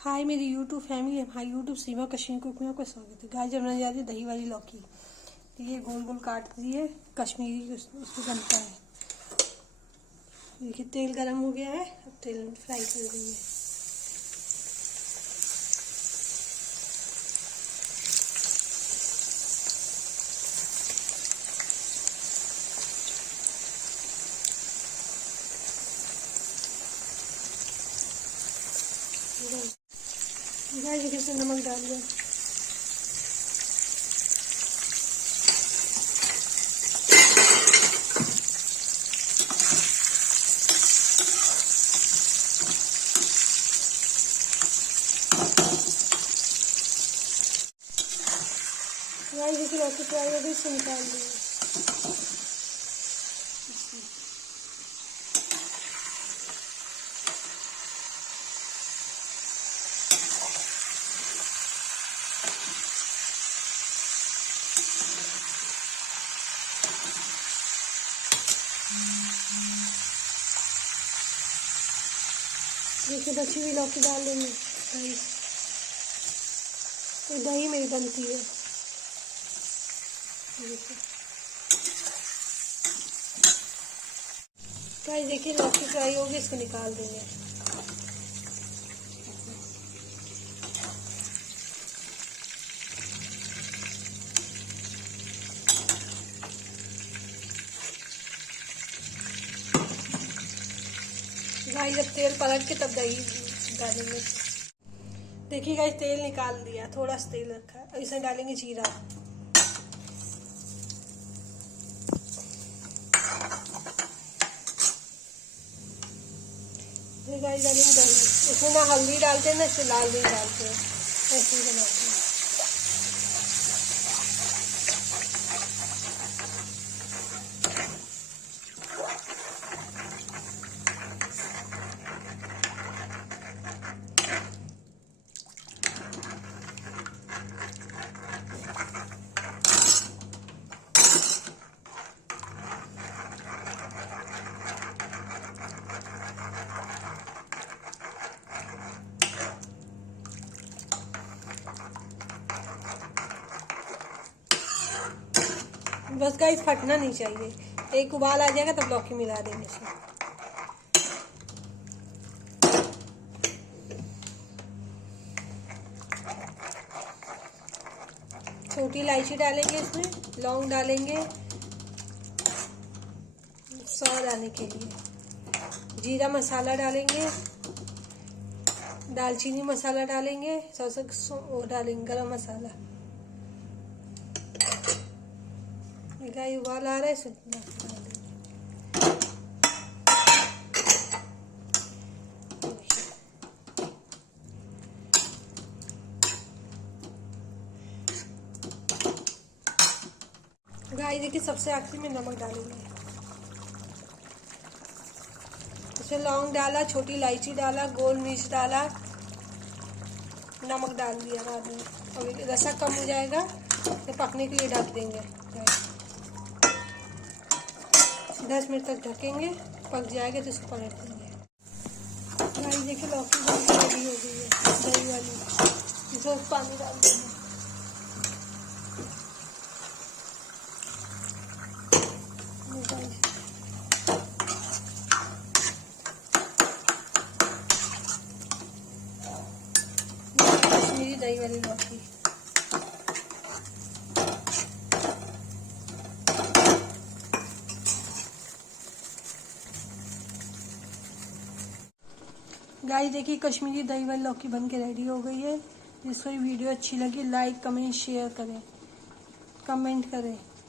हाय मेरी YouTube family, हमारी YouTube सीमा Kashmir cook में आपका स्वागत है। गाइस जब बनाने जा रही है दही वाली लौकी। तो ये गोल गोल काट दिए कश्मीरी उसको बनता है। देखिए तेल गरम हो गया है, अब तेल फ्राई कर रही है। गाइस देखिए इसमें नमक डाल दिया। गाइस देखिए लौकी फ्राई हो गई, इससे निकाल दिया। देखिए बची हुई लौकी डाल देंगे। ये दही मेरी बनती है। गाइस देखिए लौकी फ्राई होगी, इसको निकाल देंगे। गाइस जब तेल पलट के तब दही डालेंगे। देखिए गाइस तेल निकाल दिया, थोड़ा सा तेल रखा है, अब इसमें डालेंगे जीरा। गाइस डालेंगे दही। इसमें ना हल्दी डालते हैं ना इसमें लाल मिर्च डालते हैं, ऐसे ही बनाते हैं। बस गाइस फटना नहीं चाहिए, एक उबाल आ जाएगा तब लौकी मिला देंगे इसमें। छोटी इलायची डालेंगे इसमें, लौंग डालेंगे स्वाद आने के लिए, जीरा मसाला डालेंगे, दालचीनी मसाला डालेंगे, वो डालेंगे गरम मसाला। गाइस उबाल आ रहा है, गाइस देखिए सबसे आखिरी में नमक डालेंगे। इसमें लौंग डाला, छोटी इलायची डाला, गोल मिर्च डाला, नमक डाल दिया बाद में। और रसा कम हो जाएगा तो पकने के लिए ढक देंगे। 10 मिनट तक ढकेंगे, पक जाएगा तो इसको पलट देंगे। गाइस देखिए लौकी रेडी हो गई है दही वाली। इसमें पानी डाल देंगे। कश्मीरी दही वाली लौकी। गाइस देखिए कश्मीरी दही वाली लौकी बन के रेडी हो गई है। जिसको ये वीडियो अच्छी लगी लाइक कमेंट शेयर करें, कमेंट करें।